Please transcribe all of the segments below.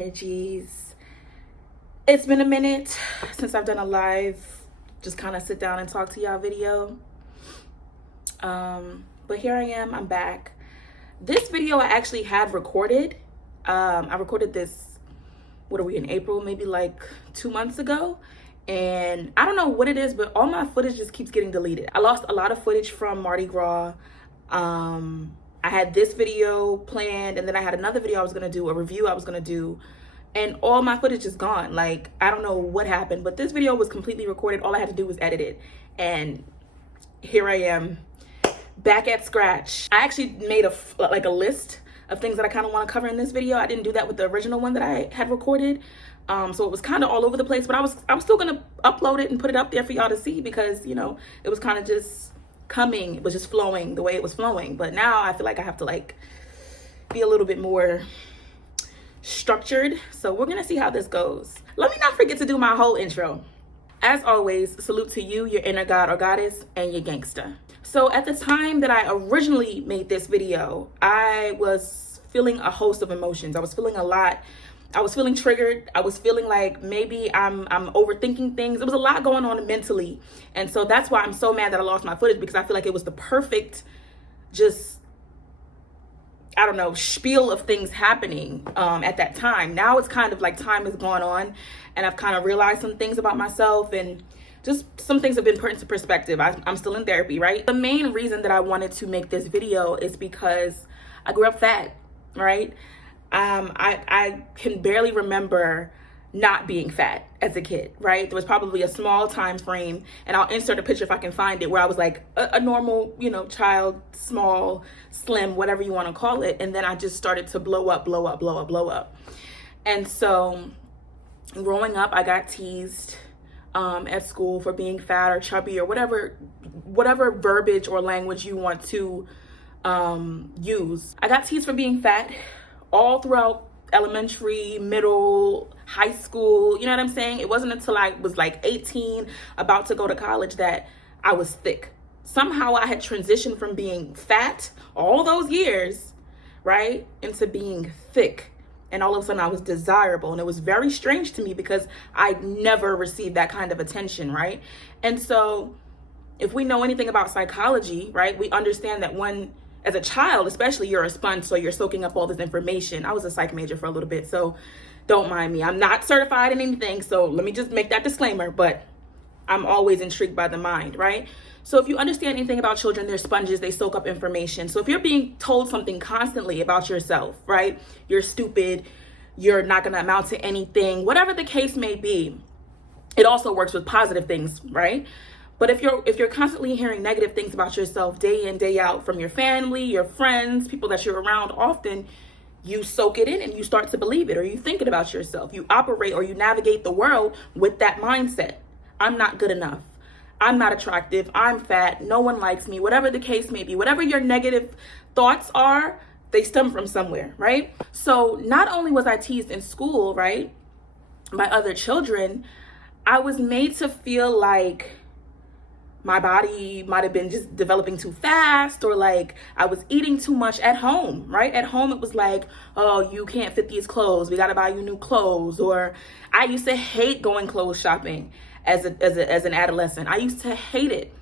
energies. It's been a minute since I've done a live, just kind of sit down and talk to y'all video. But here I am, I'm back. This video I actually had recorded. I recorded this, what are we in April? Maybe like 2 months ago. And I don't know what it is, but all my footage just keeps getting deleted. I lost a lot of footage from Mardi Gras. I had this video planned, and then I had another video I was gonna do, a review I was gonna do, and all my footage is gone. Like, I don't know what happened, but this video was completely recorded. All I had to do was edit it. And here I am, back at scratch. I actually made a list of things that I kind of want to cover in this video. I didn't do that with the original one that I had recorded. So it was kind of all over the place, but I was still gonna upload it and put it up there for y'all to see, because, you know, it was kind of just coming, it was just flowing the way it was flowing. But now I feel like I have to like be a little bit more structured. So we're gonna see how this goes. Let me not forget to do my whole intro. As always, salute to you, your inner god or goddess, and your gangsta. So at the time that I originally made this video, I was feeling a host of emotions. I was feeling a lot. I was feeling triggered. I was feeling like maybe I'm overthinking things. There was a lot going on mentally. And so that's why I'm so mad that I lost my footage, because I feel like it was the perfect, just, I don't know, spiel of things happening at that time. Now it's kind of like time has gone on, and I've kind of realized some things about myself, and just some things have been put into perspective. I'm still in therapy, right? The main reason that I wanted to make this video is because I grew up fat, right? I can barely remember not being fat as a kid, right? There was probably a small time frame, and I'll insert a picture if I can find it, where I was like a normal, you know, child, small, slim, whatever you want to call it. And then I just started to blow up. And so growing up, I got teased at school for being fat or chubby or whatever verbiage or language you want to use. I got teased for being fat all throughout elementary, middle, high school. You know what I'm saying? It wasn't until I was like 18, about to go to college, that I was thick. Somehow I had transitioned from being fat all those years, right, into being thick. And all of a sudden I was desirable. And it was very strange to me, because I never received that kind of attention, right? And so if we know anything about psychology, right, we understand that when, as a child especially, you're a sponge, so you're soaking up all this information. I was a psych major for a little bit, so don't mind me. I'm not certified in anything, so let me just make that disclaimer, but I'm always intrigued by the mind, right? So if you understand anything about children, they're sponges, they soak up information. So if you're being told something constantly about yourself, right? You're stupid, you're not gonna amount to anything, whatever the case may be. It also works with positive things, right? But if you're constantly hearing negative things about yourself day in, day out from your family, your friends, people that you're around often, you soak it in and you start to believe it, or you think it about yourself. You operate or you navigate the world with that mindset. I'm not good enough. I'm not attractive. I'm fat. No one likes me. Whatever the case may be, whatever your negative thoughts are, they stem from somewhere, right? So not only was I teased in school, right, by other children, I was made to feel like my body might have been just developing too fast, or like I was eating too much at home, right? At home, it was like, oh, you can't fit these clothes. We got to buy you new clothes. Or I used to hate going clothes shopping as an adolescent. I used to hate it,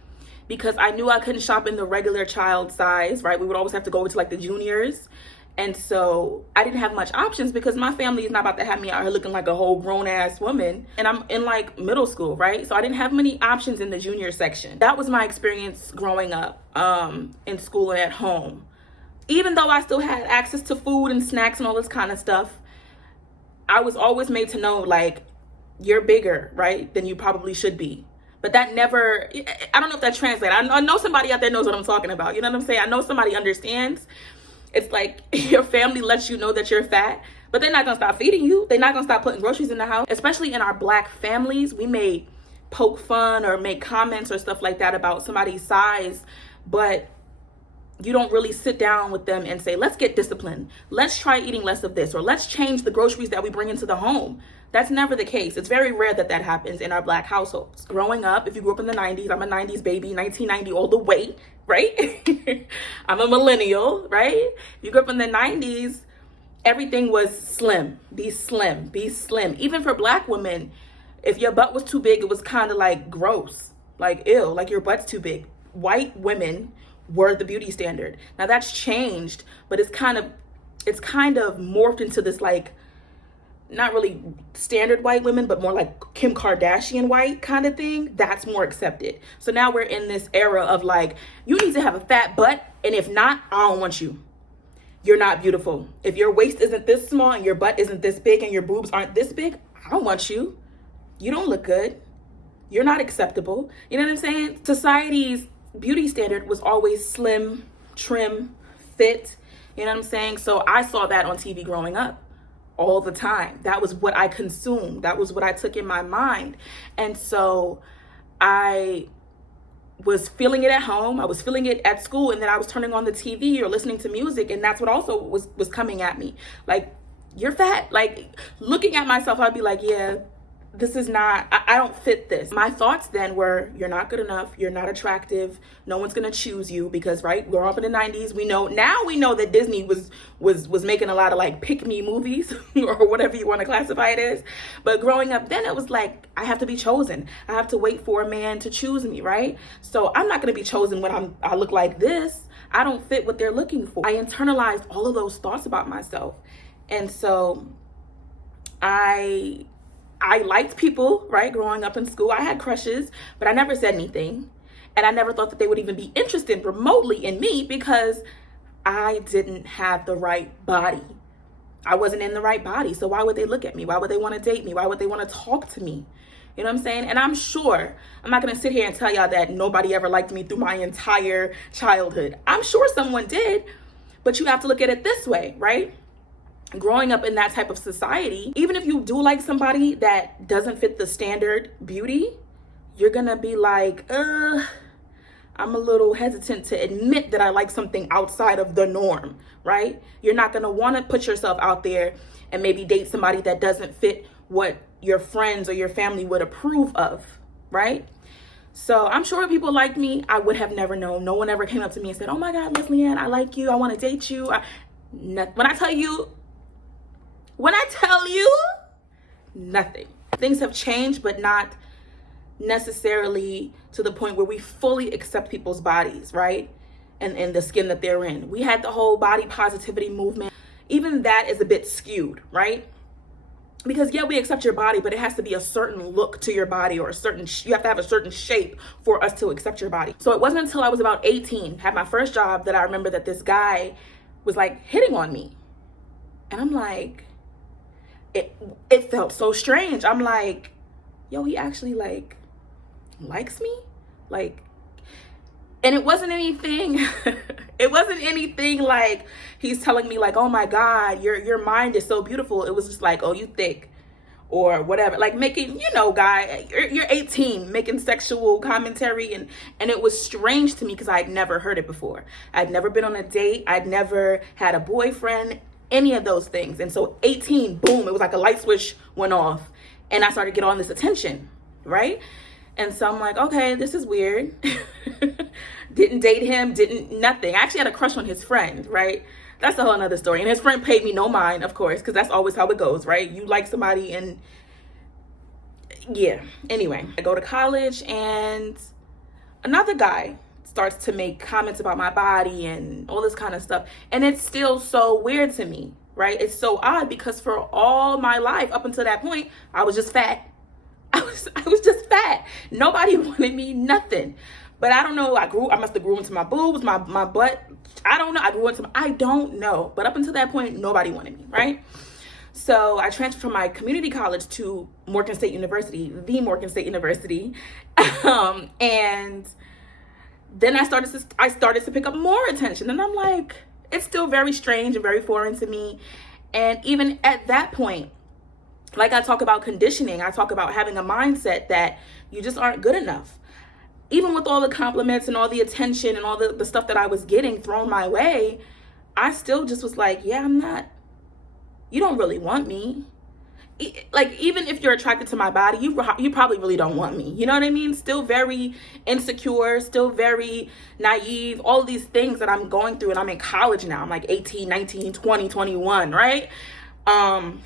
because I knew I couldn't shop in the regular child size, right? We would always have to go to like the juniors. And so I didn't have much options, because my family is not about to have me out here looking like a whole grown ass woman. And I'm in like middle school, right? So I didn't have many options in the junior section. That was my experience growing up in school and at home. Even though I still had access to food and snacks and all this kind of stuff, I was always made to know, like, you're bigger, right, than you probably should be. But that never, I don't know if that translates. I know somebody out there knows what I'm talking about. You know what I'm saying? I know somebody understands. It's like your family lets you know that you're fat, but they're not gonna stop feeding you. They're not gonna stop putting groceries in the house. Especially in our Black families, we may poke fun or make comments or stuff like that about somebody's size, but you don't really sit down with them and say, let's get disciplined. Let's try eating less of this, or let's change the groceries that we bring into the home. That's never the case. It's very rare that that happens in our Black households. Growing up, if you grew up in the 90s, I'm a 90s baby, 1990 all the way, right? I'm a millennial, right? If you grew up in the 90s, everything was slim, be slim, be slim. Even for black women, if your butt was too big, it was kind of like gross, like ew, like your butt's too big. White women were the beauty standard. Now that's changed, but it's kind of morphed into this, like, not really standard white women, but more like Kim Kardashian white kind of thing. That's more accepted. So now we're in this era of like, you need to have a fat butt, and if not, I don't want you. You're not beautiful. If your waist isn't this small and your butt isn't this big and your boobs aren't this big, I don't want you. You don't look good. You're not acceptable. You know what I'm saying? Society's beauty standard was always slim, trim, fit. You know what I'm saying? So I saw that on TV growing up all the time. That was what I consumed. That was what I took in my mind. And so I was feeling it at home, I was feeling it at school, and then I was turning on the TV or listening to music, and that's what also was coming at me. Like, you're fat. Like, looking at myself, I'd be like, yeah, this is not, I don't fit this. My thoughts then were, you're not good enough, you're not attractive, no one's gonna choose you, because, right, growing up in the 90s, we know that Disney was making a lot of like pick-me movies or whatever you want to classify it as. But growing up then, it was like, I have to be chosen. I have to wait for a man to choose me, right? So I'm not gonna be chosen when I look like this. I don't fit what they're looking for. I internalized all of those thoughts about myself. And so I liked people, right? Growing up in school, I had crushes, but I never said anything. And I never thought that they would even be interested remotely in me because I didn't have the right body. I wasn't in the right body. So why would they look at me? Why would they want to date me? Why would they want to talk to me? You know what I'm saying? And I'm sure, I'm not going to sit here and tell y'all that nobody ever liked me through my entire childhood. I'm sure someone did, but you have to look at it this way, right? Growing up in that type of society, even if you do like somebody that doesn't fit the standard beauty, you're gonna be like, I'm a little hesitant to admit that I like something outside of the norm, right? You're not gonna wanna put yourself out there and maybe date somebody that doesn't fit what your friends or your family would approve of, right? So I'm sure people like me, I would have never known. No one ever came up to me and said, oh my God, Leslie Ann, I like you, I wanna date you. When I tell you, nothing. Things have changed, but not necessarily to the point where we fully accept people's bodies, right? And the skin that they're in. We had the whole body positivity movement. Even that is a bit skewed, right? Because yeah, we accept your body, but it has to be a certain look to your body, or you have to have a certain shape for us to accept your body. So it wasn't until I was about 18, had my first job, that I remember that this guy was like hitting on me. And I'm like, it felt so strange. I'm like, yo, he actually like likes me, like, and it wasn't anything it wasn't anything like he's telling me like, oh my God, your mind is so beautiful. It was just like, oh, you thick or whatever, like making, guy, you're 18, making sexual commentary, and it was strange to me because I'd never heard it before. I'd never been on a date, I'd never had a boyfriend, any of those things. And so 18, boom, it was like a light switch went off, and I started to get all this attention, right? And so I'm like, okay, this is weird. Didn't date him, nothing. I actually had a crush on his friend, right? That's a whole nother story. And his friend paid me no mind, of course, because that's always how it goes, right? You like somebody and yeah. Anyway, I go to college and another guy starts to make comments about my body and all this kind of stuff. And it's still so weird to me, right? It's so odd because for all my life up until that point, I was just fat. I was just fat. Nobody wanted me, nothing. But I don't know, I must have grew into my boobs, my butt. I don't know, I don't know. But up until that point, nobody wanted me, right? So I transferred from my community college to Morgan State University, the Morgan State University. And then I started to pick up more attention. And I'm like, it's still very strange and very foreign to me. And even at that point, like I talk about conditioning, I talk about having a mindset that you just aren't good enough. Even with all the compliments and all the attention and all the stuff that I was getting thrown my way, I still just was like, yeah, I'm not, you don't really want me. like, even if you're attracted to my body, you probably really don't want me. You know what I mean? Still very insecure, still very naive, all of these things that I'm going through. And I'm in college now. I'm like 18, 19, 20, 21, right?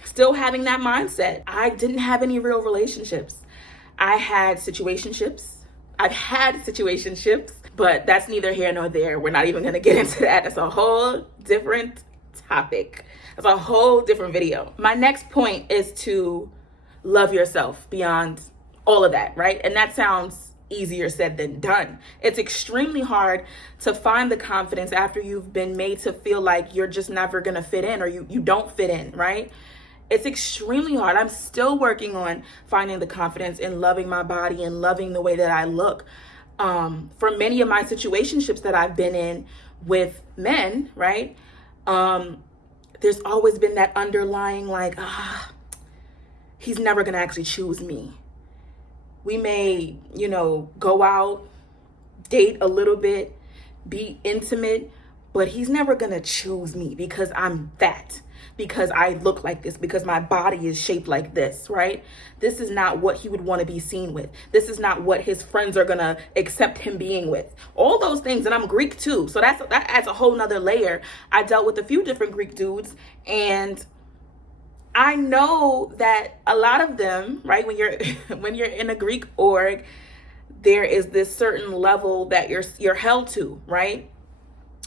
Still having that mindset. I didn't have any real relationships. I've had situationships, but that's neither here nor there. We're not even gonna get into that. That's a whole different topic. That's a whole different video. My next point is to love yourself beyond all of that, right? And that sounds easier said than done. It's extremely hard to find the confidence after you've been made to feel like you're just never gonna fit in, or you don't fit in, right? It's extremely hard. I'm still working on finding the confidence in loving my body and loving the way that I look. For many of my situationships that I've been in with men, right? There's always been that underlying like, he's never gonna actually choose me. We may, go out, date a little bit, be intimate, but he's never gonna choose me because I'm fat, because I look like this, because my body is shaped like this, right? This is not what he would want to be seen with. This is not what his friends are gonna accept him being with. All those things, and I'm Greek too, so that adds a whole nother layer. I dealt with a few different Greek dudes, and I know that a lot of them, right, when you're in a Greek org, there is this certain level that you're held to, right?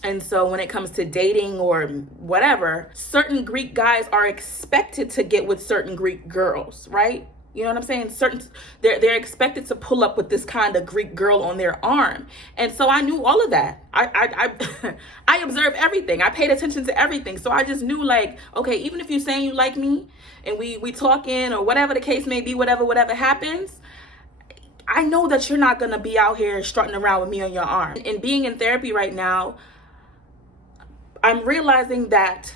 And so when it comes to dating or whatever, certain Greek guys are expected to get with certain Greek girls, right? You know what I'm saying? They're expected to pull up with this kind of Greek girl on their arm. And so I knew all of that. I observed everything. I paid attention to everything. So I just knew, like, okay, even if you're saying you like me and we talking or whatever the case may be, whatever happens, I know that you're not going to be out here strutting around with me on your arm. And being in therapy right now, I'm realizing that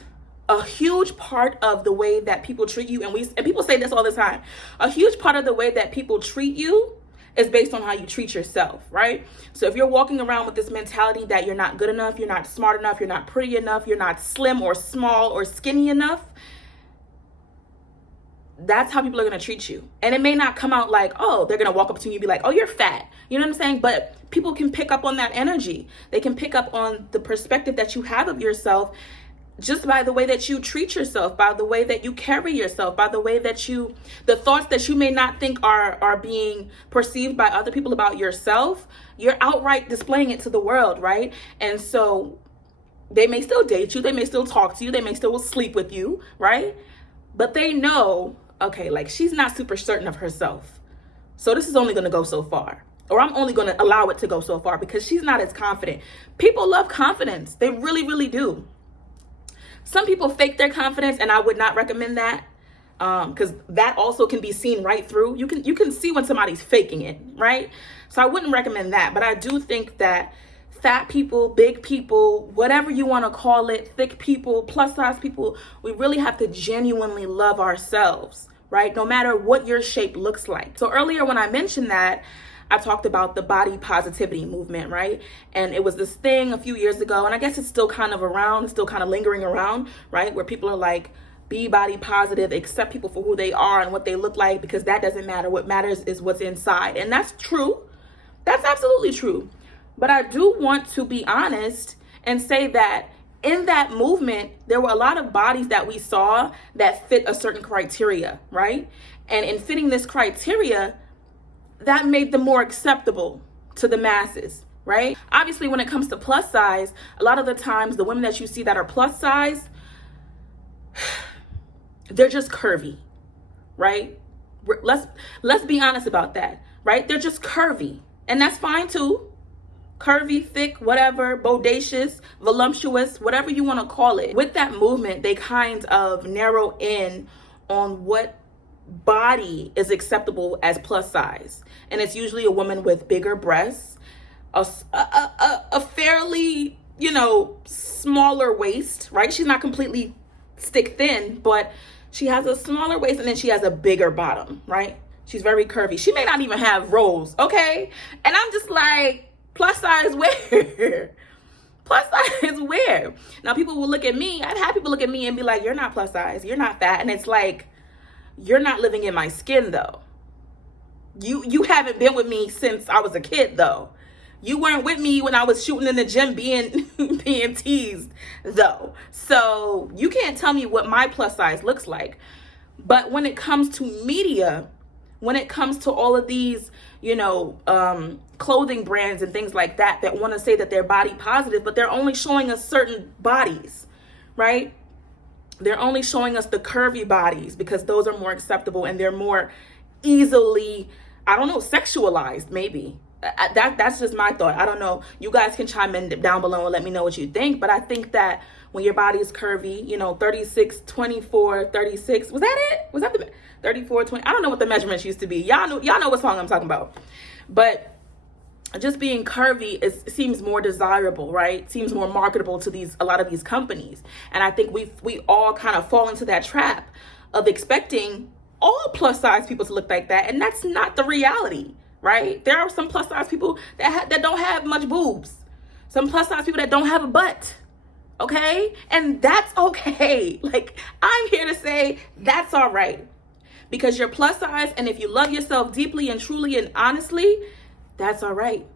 a huge part of the way that people treat you, and people say this all the time, a huge part of the way that people treat you is based on how you treat yourself, right? So if you're walking around with this mentality that you're not good enough, you're not smart enough, you're not pretty enough, you're not slim or small or skinny enough, that's how people are going to treat you. And it may not come out like, oh, they're going to walk up to you and be like, oh, you're fat. You know what I'm saying? But people can pick up on that energy. They can pick up on the perspective that you have of yourself just by the way that you treat yourself, by the way that you carry yourself, by the way that the thoughts that you may not think are being perceived by other people about yourself, you're outright displaying it to the world, right? And so they may still date you, they may still talk to you, they may still sleep with you, right? But they know, okay, like, she's not super certain of herself, so this is only going to go so far, or I'm only going to allow it to go so far because she's not as confident. People love confidence. They really, really do. Some people fake their confidence, and I would not recommend that, because that also can be seen right through. You can see when somebody's faking it, right? So I wouldn't recommend that. But I do think that fat people, big people, whatever you want to call it, thick people, plus size people, we really have to genuinely love ourselves, right? No matter what your shape looks like. So earlier when I mentioned that, I talked about the body positivity movement, right? And it was this thing a few years ago, and I guess it's still kind of around, still kind of lingering around, right? Where people are like, be body positive, accept people for who they are and what they look like, because that doesn't matter. What matters is what's inside. And that's true. That's absolutely true. But I do want to be honest and say that in that movement, there were a lot of bodies that we saw that fit a certain criteria, right? And in fitting this criteria, that made them more acceptable to the masses, right? Obviously, when it comes to plus size, a lot of the times the women that you see that are plus size, they're just curvy, right? Let's be honest about that, right? They're just curvy, and that's fine too. Curvy, thick, whatever, bodacious, voluptuous, whatever you want to call it. With that movement, they kind of narrow in on what body is acceptable as plus size. And it's usually a woman with bigger breasts, a fairly, smaller waist, right? She's not completely stick thin, but she has a smaller waist, and then she has a bigger bottom, right? She's very curvy. She may not even have rolls, okay? And I'm just like, plus size where? Plus size where? Now people will look at me. I've had people look at me and be like, you're not plus size, you're not fat. And it's like, you're not living in my skin though. You haven't been with me since I was a kid though. You weren't with me when I was shooting in the gym being being teased though. So you can't tell me what my plus size looks like. But when it comes to media, when it comes to all of these, clothing brands and things like that want to say that they're body positive, but they're only showing us certain bodies, right? They're only showing us the curvy bodies because those are more acceptable and they're more easily, sexualized maybe. That's just my thought. I don't know. You guys can chime in down below and let me know what you think. But I think that when your body is curvy, 36, 24, 36. Was that it? Was that the 34, 20? I don't know what the measurements used to be. Y'all know what song I'm talking about. But just being curvy seems more desirable, right? Seems more marketable to a lot of these companies. And I think we all kind of fall into that trap of expecting all plus size people to look like that. And that's not the reality. Right? There are some plus size people that don't have much boobs. Some plus size people that don't have a butt. Okay? And that's okay. Like, I'm here to say that's all right. Because you're plus size, and if you love yourself deeply and truly and honestly, that's all right.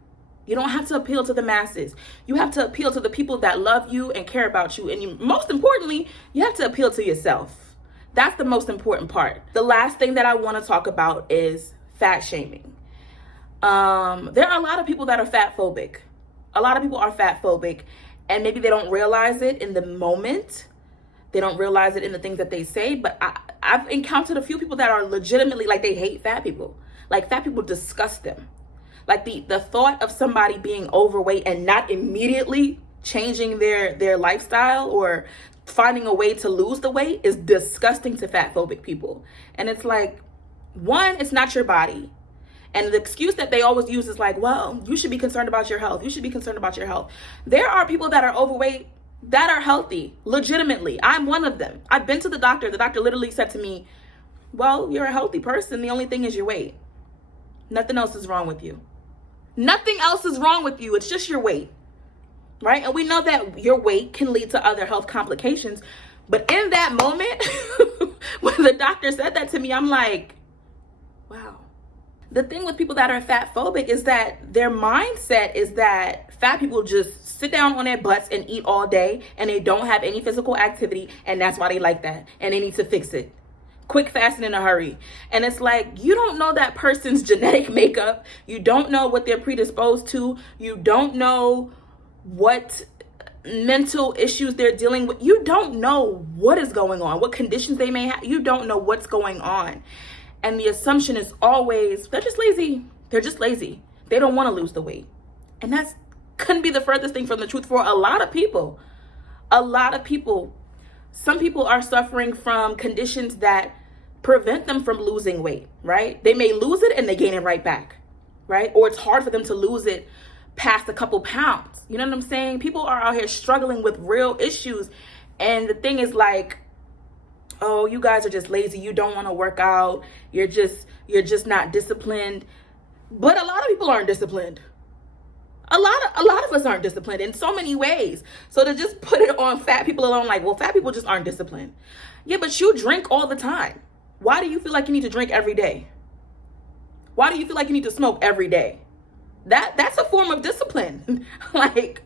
You don't have to appeal to the masses. You have to appeal to the people that love you and care about you. And most importantly, you have to appeal to yourself. That's the most important part. The last thing that I want to talk about is fat shaming. There are a lot of people that are fat phobic. A lot of people are fat phobic, and maybe they don't realize it in the moment. They don't realize it in the things that they say, but I've encountered a few people that are legitimately like they hate fat people. Like fat people disgust them. Like the thought of somebody being overweight and not immediately changing their lifestyle or finding a way to lose the weight is disgusting to fat phobic people. And it's like, one, it's not your body. And the excuse that they always use is like, well, you should be concerned about your health. You should be concerned about your health. There are people that are overweight that are healthy, legitimately. I'm one of them. I've been to the doctor. The doctor literally said to me, well, you're a healthy person. The only thing is your weight. Nothing else is wrong with you. Nothing else is wrong with you. It's just your weight, right? And we know that your weight can lead to other health complications. But in that moment, when the doctor said that to me, I'm like, wow. The thing with people that are fat phobic is that their mindset is that fat people just sit down on their butts and eat all day and they don't have any physical activity, and that's why they like that and they need to fix it quick, fast, and in a hurry. And it's like, you don't know that person's genetic makeup. You don't know what they're predisposed to. You don't know what mental issues they're dealing with. You don't know what is going on, what conditions they may have. You don't know what's going on. And the assumption is always, they're just lazy. They're just lazy. They don't want to lose the weight. And that's couldn't be the furthest thing from the truth for a lot of people. A lot of people. Some people are suffering from conditions that prevent them from losing weight, right? They may lose it and they gain it right back, right? Or it's hard for them to lose it past a couple pounds. You know what I'm saying? People are out here struggling with real issues. And the thing is like, oh, you guys are just lazy. You don't want to work out. You're just not disciplined. But a lot of people aren't disciplined. A lot of us aren't disciplined in so many ways. So to just put it on fat people alone, like, well, fat people just aren't disciplined. Yeah, but you drink all the time. Why do you feel like you need to drink every day? Why do you feel like you need to smoke every day? That's a form of discipline. Like,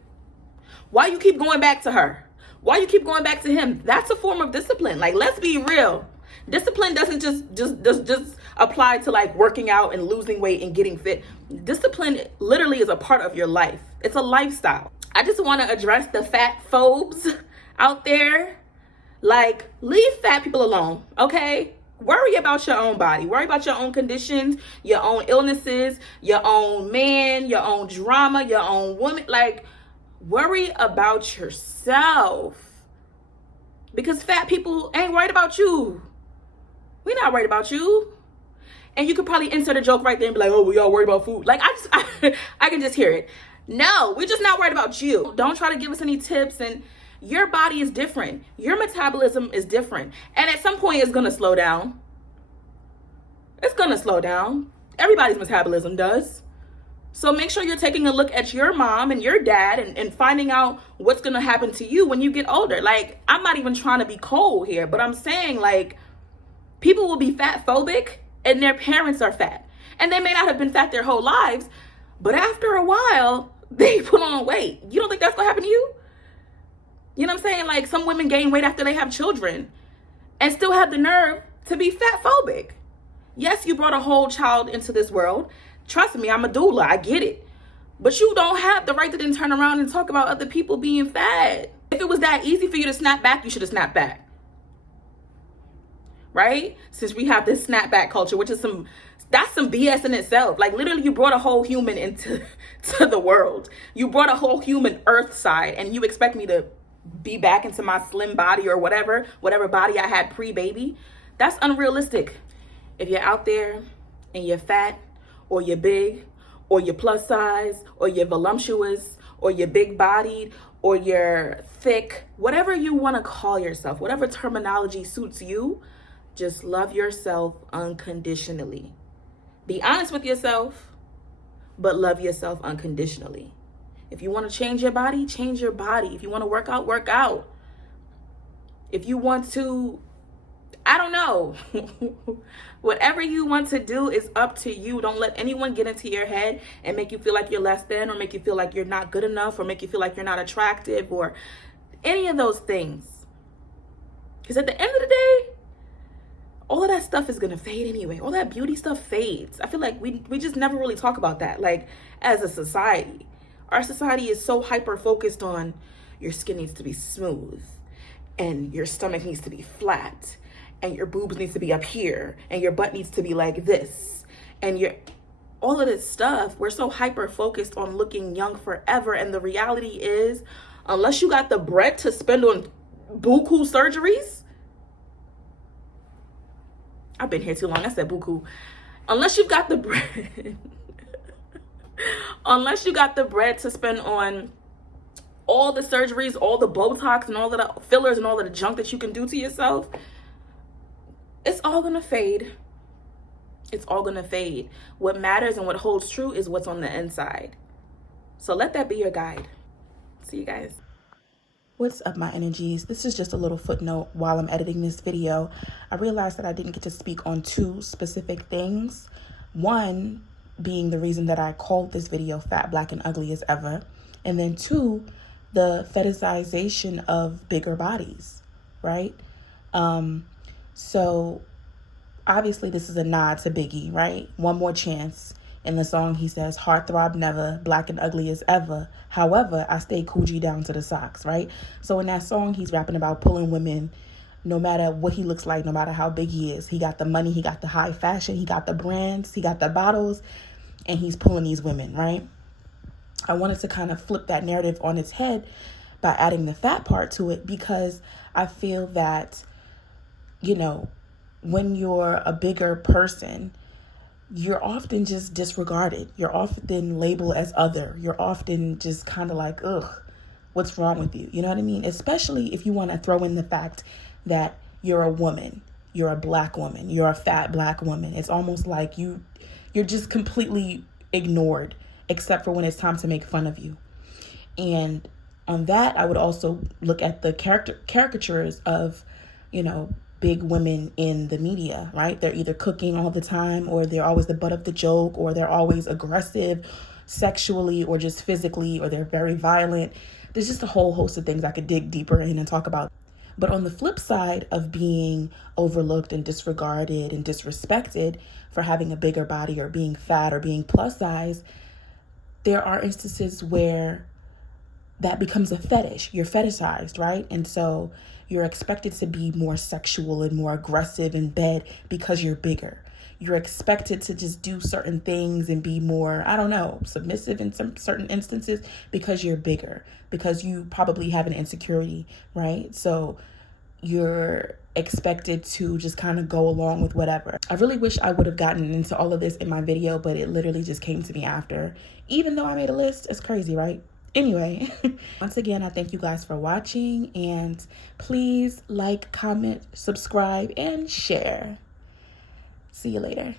why you keep going back to her? Why you keep going back to him? That's a form of discipline. Like, let's be real. Discipline doesn't just apply to like working out and losing weight and getting fit. Discipline literally is a part of your life. It's a lifestyle. I just want to address the fat phobes out there. Like, leave fat people alone, okay? Worry about your own body. Worry about your own conditions, your own illnesses, your own man, your own drama, your own woman. Like, worry about yourself. Because fat people ain't worried about you. We're not worried about you. And you could probably insert a joke right there and be like, oh, well, y'all worried about food. Like, I can just hear it. No, we're just not worried about you. Don't try to give us any tips. And your body is different. Your metabolism is different. And at some point, it's going to slow down. It's going to slow down. Everybody's metabolism does. So make sure you're taking a look at your mom and your dad and finding out what's going to happen to you when you get older. Like, I'm not even trying to be cold here, but I'm saying, like, People will be fat phobic and their parents are fat. And they may not have been fat their whole lives, but after a while, they put on weight. You don't think that's gonna happen to you? You know what I'm saying? Like, some women gain weight after they have children and still have the nerve to be fat phobic. Yes, you brought a whole child into this world. Trust me, I'm a doula, I get it. But you don't have the right to then turn around and talk about other people being fat. If it was that easy for you to snap back, you should have snapped back. Right? Since we have this snapback culture, which is that's some BS in itself. Like, literally, you brought a whole human into the world. You brought a whole human earth side, and you expect me to be back into my slim body or whatever body I had pre-baby? That's unrealistic. If you're out there and you're fat, or you're big, or you're plus size, or you're voluptuous, or you're big bodied, or you're thick, whatever you want to call yourself, whatever terminology suits you, just love yourself unconditionally. Be honest with yourself, but love yourself unconditionally. If you want to change your body, change your body. If you want to work out, work out. If you want to, I don't know, whatever you want to do is up to you. Don't let anyone get into your head and make you feel like you're less than, or make you feel like you're not good enough, or make you feel like you're not attractive, or any of those things. Because at the end of the day, all of that stuff is gonna fade anyway. All that beauty stuff fades. I feel like we just never really talk about that, like, as a society. Our society is so hyper focused on your skin needs to be smooth, and your stomach needs to be flat, and your boobs needs to be up here, and your butt needs to be like this, and all of this stuff. We're so hyper focused on looking young forever, and the reality is, unless you got the bread to spend on buku surgeries, I've been here too long, I said buku. Unless you've got the bread, unless you got the bread to spend on all the surgeries, all the Botox, and all of the fillers, and all of the junk that you can do to yourself, it's all gonna fade. It's all gonna fade. What matters and what holds true is what's on the inside. So let that be your guide. See you guys. What's up, my energies? This is just a little footnote while I'm editing this video. I realized that I didn't get to speak on two specific things. One being the reason that I called this video Fat, Black, and Ugly as Ever. And then two, the fetishization of bigger bodies, right? So obviously this is a nod to Biggie, right? One More Chance. In the song, he says, "Heartthrob never, black and ugly as ever. However, I stay Coogee down to the socks," right? So in that song, he's rapping about pulling women no matter what he looks like, no matter how big he is. He got the money, he got the high fashion, he got the brands, he got the bottles, and he's pulling these women, right? I wanted to kind of flip that narrative on its head by adding the fat part to it, because I feel that, you know, when you're a bigger person, you're often just disregarded. You're often labeled as other. You're often just kind of like, ugh, what's wrong with you? You know what I mean? Especially if you want to throw in the fact that you're a woman, you're a black woman, you're a fat black woman. It's almost like you're just completely ignored, except for when it's time to make fun of you. And on that, I would also look at the caricatures of, you know, big women in the media, right? They're either cooking all the time, or they're always the butt of the joke, or they're always aggressive sexually or just physically, or they're very violent. There's just a whole host of things I could dig deeper in and talk about. But on the flip side of being overlooked and disregarded and disrespected for having a bigger body, or being fat, or being plus size, there are instances where that becomes a fetish. You're fetishized, right? And so you're expected to be more sexual and more aggressive in bed because you're bigger. You're expected to just do certain things and be more, I don't know, submissive in some certain instances because you're bigger, because you probably have an insecurity, right? So you're expected to just kind of go along with whatever. I really wish I would have gotten into all of this in my video, but it literally just came to me after. Even though I made a list, it's crazy, right? Anyway, once again, I thank you guys for watching, and please like, comment, subscribe, and share. See you later.